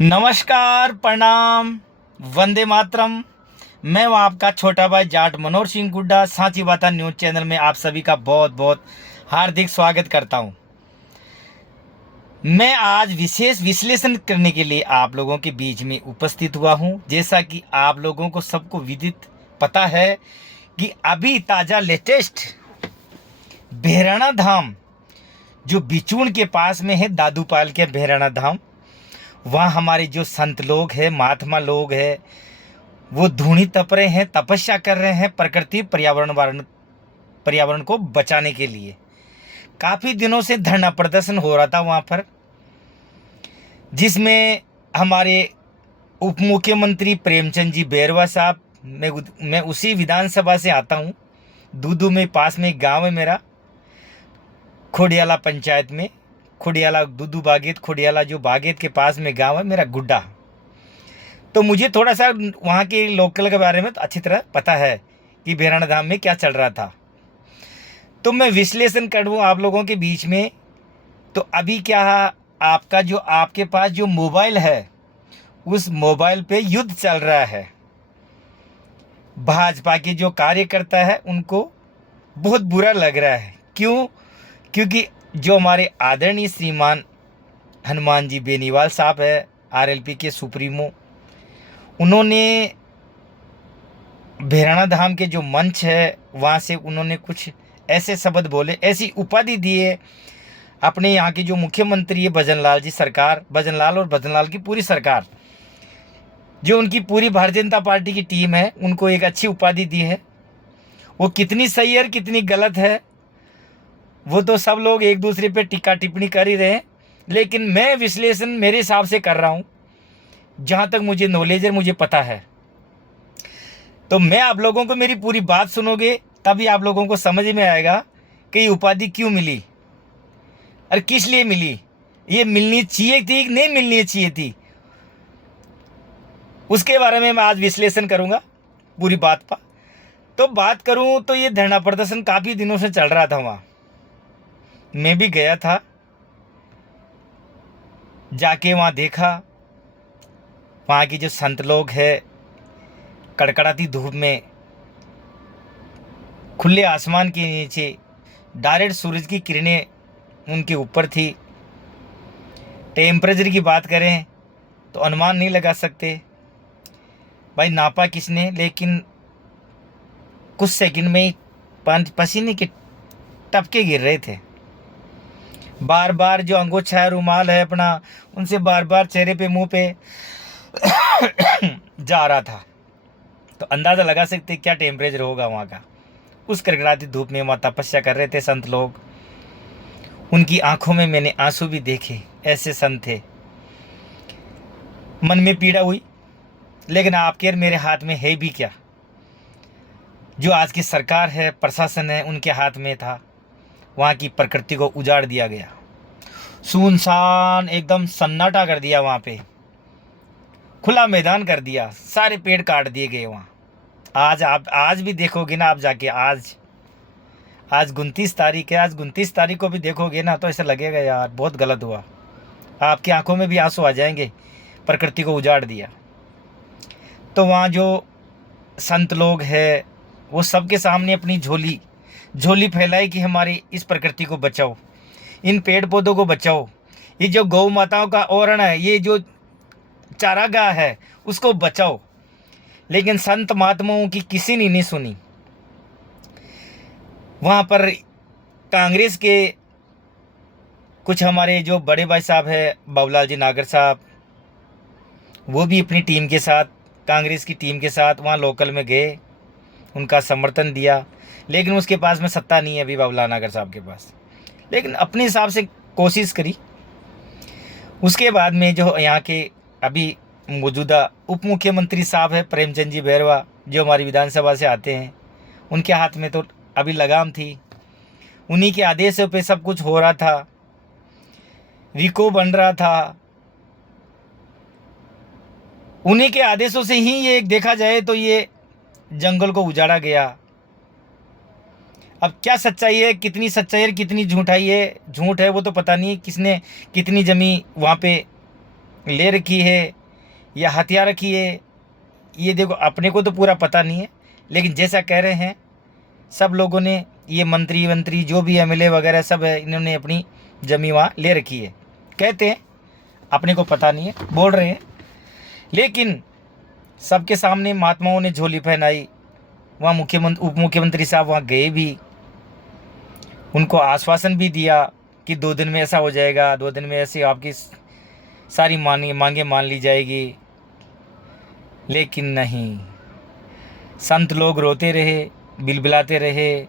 नमस्कार, प्रणाम, वंदे मातरम। मैं हूं आपका छोटा भाई जाट मनोहर सिंह गुड्डा। सांची बाता न्यूज़ चैनल में आप सभी का बहुत बहुत हार्दिक स्वागत करता हूं। मैं आज विशेष विश्लेषण करने के लिए आप लोगों के बीच में उपस्थित हुआ हूं। जैसा कि आप लोगों को सबको विदित पता है कि अभी ताज़ा लेटेस्ट भेराना धाम जो बिचून के पास में है, दादूपाल के भेराना धाम, वहाँ हमारे जो संत लोग हैं, महात्मा लोग हैं, वो धूनी तप रहे हैं, तपस्या कर रहे हैं प्रकृति पर्यावरण को बचाने के लिए। काफ़ी दिनों से धरना प्रदर्शन हो रहा था वहाँ पर, जिसमें हमारे उप मुख्यमंत्री प्रेमचंद जी बैरवा साहब, मैं उसी विधानसभा से आता हूँ। दूदू में पास में एक गाँव है मेरा, खोडियाला पंचायत में, खोडियाला दूदू बागेत, खोडियाला जो बागेत के पास में गांव है मेरा गुड्डा। तो मुझे थोड़ा सा वहाँ के लोकल के बारे में तो अच्छी तरह पता है कि भेराना धाम में क्या चल रहा था। तो मैं विश्लेषण करूँ आप लोगों के बीच में। तो अभी क्या है, आपका जो आपके पास जो मोबाइल है, उस मोबाइल पे युद्ध चल रहा है। भाजपा के जो कार्यकर्ता है उनको बहुत बुरा लग रहा है। क्यों? क्योंकि जो हमारे आदरणीय श्रीमान हनुमान जी बेनीवाल साहब है, आरएलपी के सुप्रीमो, उन्होंने भेराना धाम के जो मंच है वहाँ से उन्होंने कुछ ऐसे शब्द बोले, ऐसी उपाधि दिए अपने यहाँ के जो मुख्यमंत्री है भजनलाल जी सरकार, भजनलाल और भजनलाल की पूरी सरकार, जो उनकी पूरी भारतीय जनता पार्टी की टीम है, उनको एक अच्छी उपाधि दी है। वो कितनी सही है कितनी गलत है वो तो सब लोग एक दूसरे पे टिक्का टिप्पणी कर ही रहे हैं, लेकिन मैं विश्लेषण मेरे हिसाब से कर रहा हूँ, जहाँ तक मुझे नॉलेज है, मुझे पता है। तो मैं आप लोगों को, मेरी पूरी बात सुनोगे तभी आप लोगों को समझ में आएगा कि ये उपाधि क्यों मिली और किस लिए मिली, ये मिलनी चाहिए थी कि नहीं मिलनी चाहिए थी, उसके बारे में मैं आज विश्लेषण करूँगा पूरी बात पर। तो बात करूँ तो ये धरना प्रदर्शन काफ़ी दिनों से चल रहा था वहाँ, मैं भी गया था, जाके वहाँ देखा। वहाँ की जो संत लोग हैं कड़कड़ाती धूप में, खुले आसमान के नीचे डायरेक्ट सूरज की किरणें उनके ऊपर थी। टेम्परेचर की बात करें तो अनुमान नहीं लगा सकते भाई, नापा किसने, लेकिन कुछ सेकंड में ही पसीने के टपके गिर रहे थे। बार बार जो अंगोछा है, रुमाल है अपना, उनसे बार बार चेहरे पे, मुंह पे जा रहा था। तो अंदाज़ा लगा सकते क्या टेम्परेचर होगा वहाँ का। उस कड़कड़ाती धूप में वहाँ तपस्या कर रहे थे संत लोग। उनकी आंखों में मैंने आंसू भी देखे, ऐसे संत थे। मन में पीड़ा हुई, लेकिन आपके और मेरे हाथ में है भी क्या। जो आज की सरकार है, प्रशासन है, उनके हाथ में था। वहाँ की प्रकृति को उजाड़ दिया गया, सुनसान एकदम सन्नाटा कर दिया, वहाँ पे खुला मैदान कर दिया, सारे पेड़ काट दिए गए वहाँ। आज भी देखोगे ना आप जाके, आज 29 तारीख है, आज 29 तारीख को भी देखोगे ना तो ऐसा लगेगा यार बहुत गलत हुआ। आपकी आंखों में भी आंसू आ जाएंगे, प्रकृति को उजाड़ दिया। तो वहाँ जो संत लोग हैं वो सबके सामने अपनी झोली फैलाई कि हमारी इस प्रकृति को बचाओ, इन पेड़ पौधों को बचाओ, ये जो गौ माताओं का ओरण है, ये जो चारागाह है, उसको बचाओ। लेकिन संत महात्माओं की किसी ने नहीं सुनी। वहाँ पर कांग्रेस के कुछ हमारे जो बड़े भाई साहब है, बाबूलाल जी नागर साहब, वो भी अपनी टीम के साथ, कांग्रेस की टीम के साथ वहाँ लोकल में गए, उनका समर्थन दिया। लेकिन उसके पास में सत्ता नहीं है अभी बाबूलाल नागर साहब के पास, लेकिन अपने हिसाब से कोशिश करी। उसके बाद में जो यहाँ के अभी मौजूदा उप मुख्यमंत्री साहब है प्रेमचंद जी बैरवा, जो हमारी विधानसभा से आते हैं, उनके हाथ में तो अभी लगाम थी। उन्हीं के आदेशों पे सब कुछ हो रहा था, रिको बन रहा था। उन्हीं के आदेशों से ही ये देखा जाए तो ये जंगल को उजाड़ा गया। अब क्या सच्चाई है, कितनी सच्चाई है, कितनी झूठाई है, झूठ है वो तो पता नहीं, किसने कितनी जमी वहाँ पे ले रखी है या हथिया रखी है, ये देखो अपने को तो पूरा पता नहीं है, लेकिन जैसा कह रहे हैं सब लोगों ने, ये मंत्री वंत्री जो भी एमएलए वगैरह सब है, इन्होंने अपनी जमीन वहाँ ले रखी है। कहते हैं, अपने को पता नहीं है, बोल रहे हैं। लेकिन सबके सामने महात्माओं ने झोली पहनाई। वहाँ मुख्यमंत्री उप मुख्यमंत्री साहब वहाँ गए भी, उनको आश्वासन भी दिया कि 2 दिन में ऐसा हो जाएगा, 2 दिन में ऐसे आपकी सारी मांगे मान ली जाएगी। लेकिन नहीं, संत लोग रोते रहे, बिलबिलाते रहे,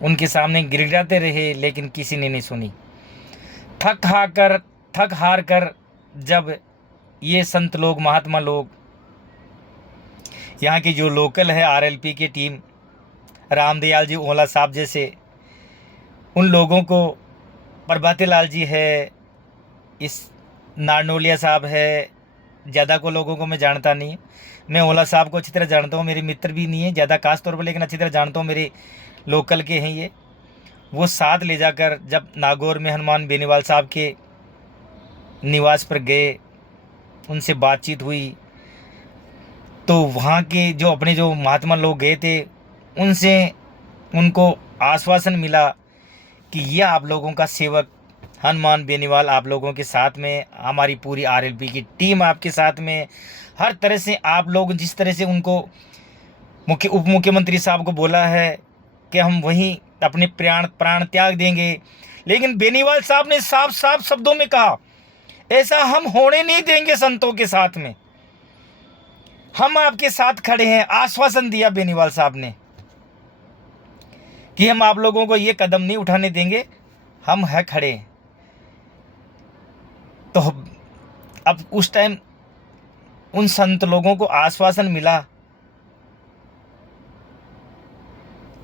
उनके सामने गिड़गिड़ाते रहे, लेकिन किसी ने नहीं सुनी। थक हार कर जब ये संत लोग, महात्मा लोग, यहाँ की जो लोकल है आरएलपी की टीम, रामदयाल जी ओला साहब जैसे, उन लोगों को, प्रभाती लाल जी है, इस नारनोलिया साहब है, ज़्यादा को लोगों को मैं जानता नहीं। मैं ओला साहब को अच्छी तरह जानता हूँ, मेरे मित्र भी नहीं है ज़्यादा खास तौर पर, लेकिन अच्छी तरह जानता हूँ, मेरे लोकल के हैं ये। वो साथ ले जाकर जब नागौर में हनुमान बेनीवाल साहब के निवास पर गए, उनसे बातचीत हुई, तो वहाँ के जो अपने जो महात्मा लोग गए थे, उनसे उनको आश्वासन मिला कि यह आप लोगों का सेवक हनुमान बेनीवाल आप लोगों के साथ में, हमारी पूरी आरएलपी की टीम आपके साथ में, हर तरह से आप लोग जिस तरह से उनको उप मुख्यमंत्री साहब को बोला है कि हम वहीं अपने प्राण त्याग देंगे, लेकिन बेनीवाल साहब ने साफ साफ शब्दों में कहा, ऐसा हम होने नहीं देंगे संतों के साथ में, हम आपके साथ खड़े हैं। आश्वासन दिया बेनीवाल साहब ने कि हम आप लोगों को ये कदम नहीं उठाने देंगे, हम है खड़े। तो अब उस टाइम उन संत लोगों को आश्वासन मिला,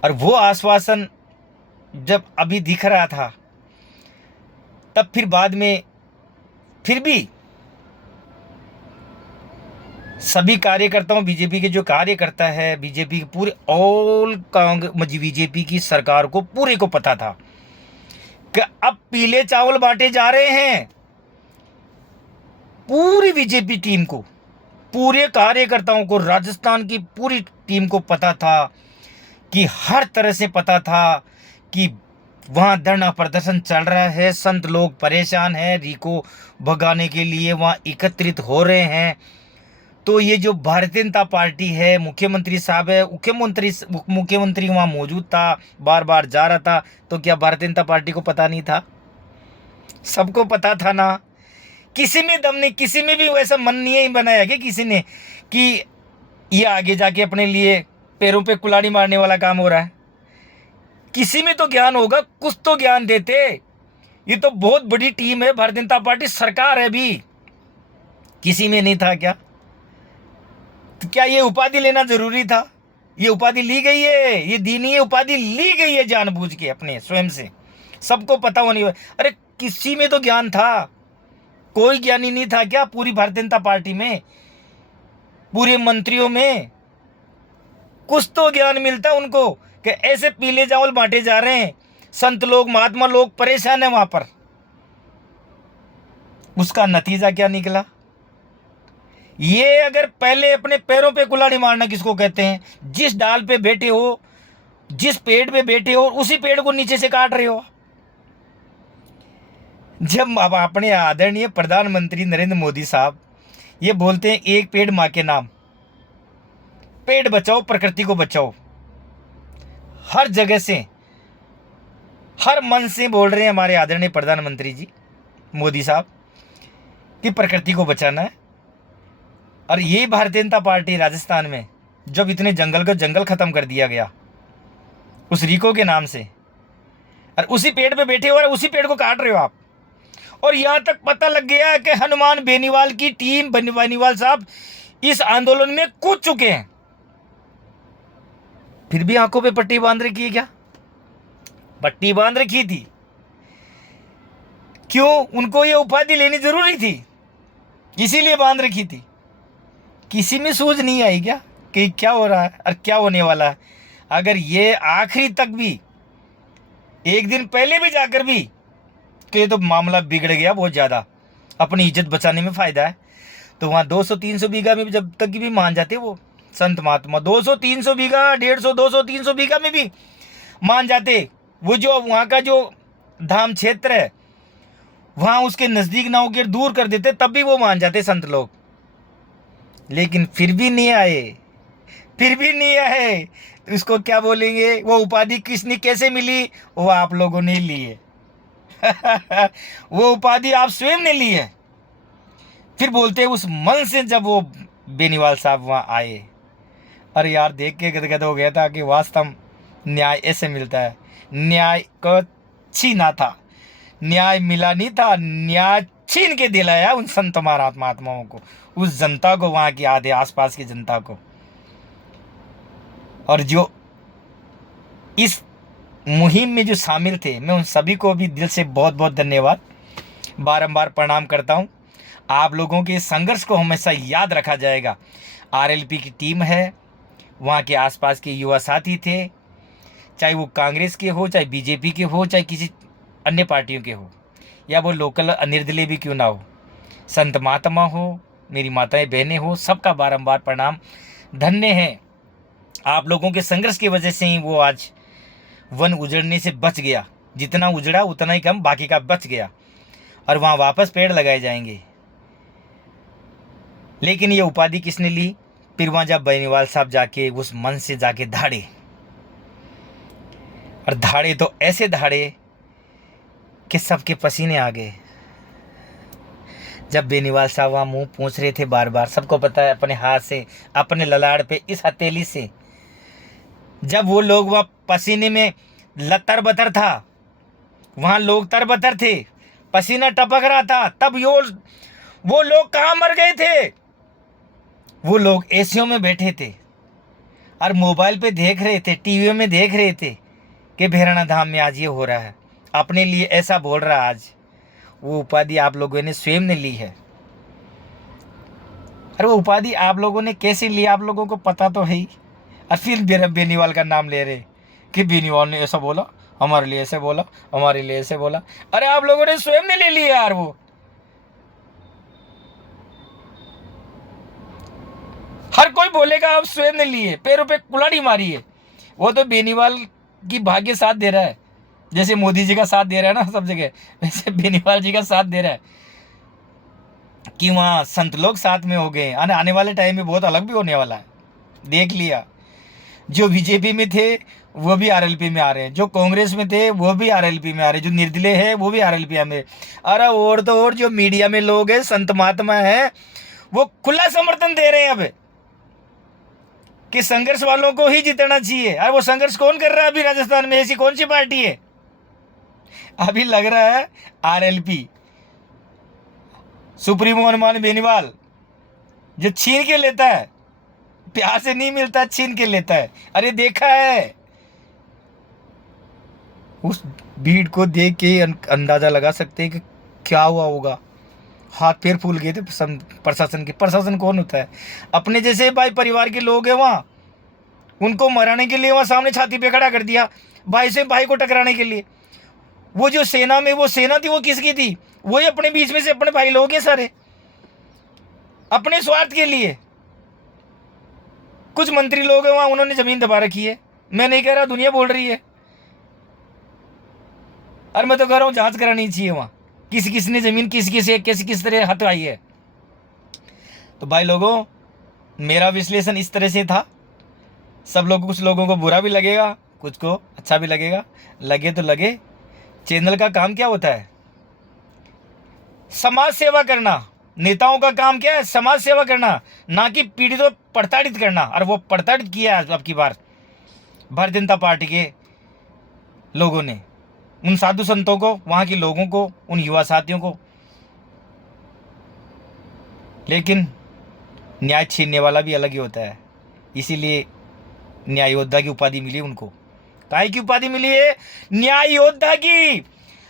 और वो आश्वासन जब अभी दिख रहा था, तब फिर बाद में फिर भी सभी कार्यकर्ताओं, बीजेपी के जो कार्यकर्ता है, बीजेपी के पूरे ऑल कांग्रेस बीजेपी की सरकार को पूरे को पता था कि अब पीले चावल बांटे जा रहे हैं। पूरी बीजेपी टीम को, पूरे कार्यकर्ताओं को, राजस्थान की पूरी टीम को पता था, कि हर तरह से पता था कि वहाँ धरना प्रदर्शन चल रहा है, संत लोग परेशान हैं, रीको भगाने के लिए वहाँ एकत्रित हो रहे हैं। तो ये जो भारतीय जनता पार्टी है, मुख्यमंत्री साहब है, मुख्यमंत्री वहाँ मौजूद था, बार बार जा रहा था, तो क्या भारतीय जनता पार्टी को पता नहीं था? सबको पता था ना। किसी में दम नहीं, किसी में भी वैसा मन नहीं बनाया कि किसी ने कि ये आगे जाके अपने लिए पैरों पे कुल्हाड़ी मारने वाला काम हो रहा है। किसी में तो ज्ञान होगा, कुछ तो ज्ञान देते। ये तो बहुत बड़ी टीम है, भारतीय जनता पार्टी सरकार है भी, किसी में नहीं था क्या? तो क्या ये उपाधि लेना जरूरी था? ये उपाधि ली गई है, ये दीनी उपाधि ली गई है जानबूझ के अपने स्वयं से, सबको पता होनी। अरे किसी में तो ज्ञान था, कोई ज्ञानी नहीं था क्या पूरी भारतीय जनता पार्टी में? पूरे मंत्रियों में कुछ तो ज्ञान मिलता उनको कि ऐसे पीले चावल बांटे जा रहे हैं, संत लोग, महात्मा लोग परेशान है वहां पर। उसका नतीजा क्या निकला? ये अगर पहले अपने पैरों पे कुल्हाड़ी मारना किसको कहते हैं? जिस डाल पे बैठे हो, जिस पेड़ पे बैठे हो, उसी पेड़ को नीचे से काट रहे हो। जब अब अपने आदरणीय प्रधानमंत्री नरेंद्र मोदी साहब ये बोलते हैं एक पेड़ माँ के नाम, पेड़ बचाओ, प्रकृति को बचाओ, हर जगह से, हर मन से बोल रहे हैं हमारे आदरणीय प्रधानमंत्री जी मोदी साहब कि प्रकृति को बचाना है। और ये भारतीय जनता पार्टी राजस्थान में जब इतने जंगल खत्म कर दिया गया उस रीको के नाम से, और उसी पेड़ पे बैठे हो और उसी पेड़ को काट रहे हो आप। और यहां तक पता लग गया कि हनुमान बेनीवाल की टीम, बेनीवाल साहब इस आंदोलन में कूद चुके हैं, फिर भी आंखों पे पट्टी बांध रखी है। क्या पट्टी बांध रखी थी? क्यों? उनको ये उपाधि लेनी जरूरी थी, इसीलिए बांध रखी थी। किसी में सूझ नहीं आई क्या कि क्या हो रहा है और क्या होने वाला है? अगर ये आखिरी तक भी, एक दिन पहले भी जाकर भी, तो ये तो मामला बिगड़ गया बहुत ज़्यादा। अपनी इज्जत बचाने में फ़ायदा है। तो वहाँ 200-300 बीघा में भी जब तक भी मान जाते वो संत महात्मा, 200-300 बीघा, 150, 200-300 बीघा में भी मान जाते। वो जो वहाँ का जो धाम क्षेत्र है वहाँ उसके नज़दीक ना होकर दूर कर देते, तब भी वो मान जाते संत लोग। लेकिन फिर भी नहीं आए, फिर भी नहीं आए। तो इसको क्या बोलेंगे? वो उपाधि किसने कैसे मिली? वो आप लोगों ने ली है। वो उपाधि आप स्वयं ने ली है। फिर बोलते हैं उस मन से जब वो बेनीवाल साहब वहाँ आए, अरे यार देख के गदगद हो गया था कि वास्तव न्याय ऐसे मिलता है। न्याय को छीना था, न्याय मिला नहीं था, न्याय छीन के दिलाया उन संत महात्माओं को, उस जनता को, वहाँ की आधे आसपास की जनता को। और जो इस मुहिम में जो शामिल थे, मैं उन सभी को भी दिल से बहुत बहुत धन्यवाद, बारंबार प्रणाम करता हूँ। आप लोगों के संघर्ष को हमेशा याद रखा जाएगा। आरएलपी की टीम है, वहाँ के आसपास के युवा साथी थे, चाहे वो कांग्रेस के हो, चाहे बीजेपी के हो, चाहे किसी अन्य पार्टियों के हो, या वो लोकल निर्दलीय भी क्यों ना हो, संत महात्मा हो, मेरी माताएं बहनें हो, सबका बारंबार प्रणाम। धन्य है आप लोगों के संघर्ष की वजह से ही वो आज वन उजड़ने से बच गया। जितना उजड़ा उतना ही कम, बाकी का बच गया, और वहाँ वापस पेड़ लगाए जाएंगे। लेकिन ये उपाधि किसने ली? फिर वहाँ जब बेनीवाल साहब जाके उस मन से जाके धाड़े, और धाड़े तो ऐसे धाड़े कि सबके पसीने आ गए। जब बेनीवाल साहब वहाँ मुंह पोंछ रहे थे बार बार, सबको पता है, अपने हाथ से, अपने ललाड़ पे, इस हथेली से, जब वो लोग वहाँ पसीने में लतर बतर था, वहाँ लोग तरबतर थे, पसीना टपक रहा था, तब वो लोग कहाँ मर गए थे? वो लोग एसियों में बैठे थे और मोबाइल पे देख रहे थे, टीवी में देख रहे थे कि भैरवनाथ धाम में आज ये हो रहा है, अपने लिए ऐसा बोल रहा है आज। वो उपाधि आप लोगों ने स्वयं ने ली है। अरे वो उपाधि आप लोगों ने कैसे ली, आप लोगों को पता तो है ही। और फिर बेनीवाल का नाम ले रहे कि बेनीवाल ने ऐसा बोला, हमारे लिए ऐसे बोला, हमारे लिए ऐसे बोला। अरे आप लोगों ने स्वयं ने ले लिया यार। वो हर कोई बोलेगा आप स्वयं ने लिए, पैरों पे कुल्हाड़ी मारी है। वो तो बेनीवाल की भाग्य साथ दे रहा है, जैसे मोदी जी का साथ दे रहा है ना सब जगह, वैसे बेनीवाल जी का साथ दे रहा है कि वहाँ संत लोग साथ में हो गए। आने वाले टाइम में बहुत अलग भी होने वाला है। देख लिया, जो बीजेपी में थे वो भी आरएलपी में आ रहे हैं, जो कांग्रेस में थे वो भी आरएलपी में आ रहे हैं, जो निर्दलीय है वो भी आरएलपी में। अरे और तो और जो मीडिया में लोग हैं, संत महात्मा हैं, वो खुला समर्थन दे रहे हैं अब कि संघर्ष वालों को ही जीतना चाहिए। अरे वो संघर्ष कौन कर रहा है अभी राजस्थान में? ऐसी कौन सी पार्टी है? अभी लग रहा है आरएलपी, सुप्रीमो हनुमान बेनीवाल, जो छीन के लेता है, प्यार से नहीं मिलता, छीन के लेता है। अरे देखा है, उस भीड़ को देख के अंदाजा लगा सकते हैं कि क्या हुआ होगा। हाथ पैर फूल गए थे प्रशासन के। प्रशासन कौन होता है? अपने जैसे भाई परिवार के लोग हैं वहाँ, उनको मराने के लिए वहाँ सामने छाती पे खड़ा कर दिया, भाई से भाई को टकराने के लिए। वो जो सेना में वो सेना थी, वो किसकी थी? वही अपने बीच में से अपने भाई लोग हैं सारे, अपने स्वार्थ के लिए। कुछ मंत्री लोग हैं वहाँ, उन्होंने जमीन दबा रखी है। मैं नहीं कह रहा, दुनिया बोल रही है। और मैं तो कह रहा हूँ जांच करानी चाहिए वहाँ, किसने जमीन किस तरह हाथ आई है। तो भाई लोगों, मेरा विश्लेषण इस तरह से था। सब लोग, कुछ लोगों को बुरा भी लगेगा, कुछ को अच्छा भी लगेगा, लगे तो लगे। चैनल का काम क्या होता है? समाज सेवा करना। नेताओं का काम क्या है? समाज सेवा करना, ना कि पीड़ितों को प्रताड़ित करना। और वो प्रताड़ित किया है अब की बार भारतीय जनता पार्टी के लोगों ने, उन साधु संतों को, वहाँ के लोगों को, उन युवा साथियों को। लेकिन न्याय छीनने वाला भी अलग ही होता है, इसीलिए न्याय योद्धा की उपाधि मिली उनको। काहे की उपाधि मिली है? न्याय योद्धा की।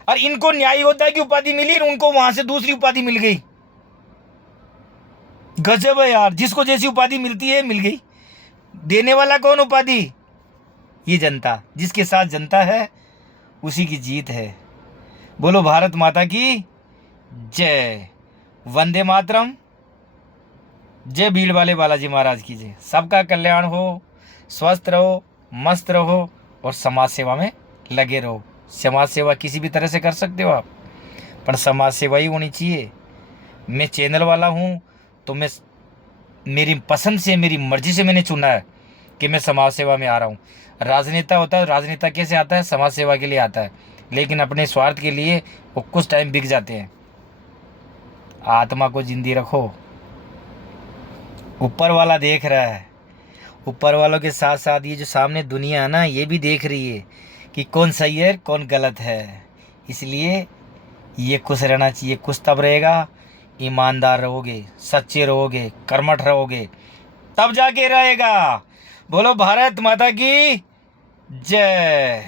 और इनको न्याय योद्धा की उपाधि मिली, और उनको वहां से दूसरी उपाधि मिल गई। गजब है यार, जिसको जैसी उपाधि मिलती है मिल गई। देने वाला कौन उपाधि? ये जनता। जिसके साथ जनता है उसी की जीत है। बोलो भारत माता की जय। वंदे मातरम। जय भीड़ वाले बालाजी महाराज की जय। सबका कल्याण हो, स्वस्थ रहो, मस्त रहो और समाज सेवा में लगे रहो। समाज सेवा किसी भी तरह से कर सकते हो आप, पर समाज सेवा ही होनी चाहिए। मैं चैनल वाला हूँ तो मैं मेरी पसंद से, मेरी मर्जी से मैंने चुना है कि मैं समाज सेवा में आ रहा हूँ। राजनेता होता है, राजनेता कैसे आता है? समाज सेवा के लिए आता है, लेकिन अपने स्वार्थ के लिए वो कुछ टाइम बिक जाते हैं। आत्मा को जिंदी रखो, ऊपर वाला देख रहा है। ऊपर वालों के साथ साथ ये जो सामने दुनिया है ना, ये भी देख रही है कि कौन सही है कौन गलत है। इसलिए ये खुश रहना चाहिए। खुश तब रहेगा, ईमानदार रहोगे, सच्चे रहोगे, कर्मठ रहोगे, तब जाके रहेगा। बोलो भारत माता की जय।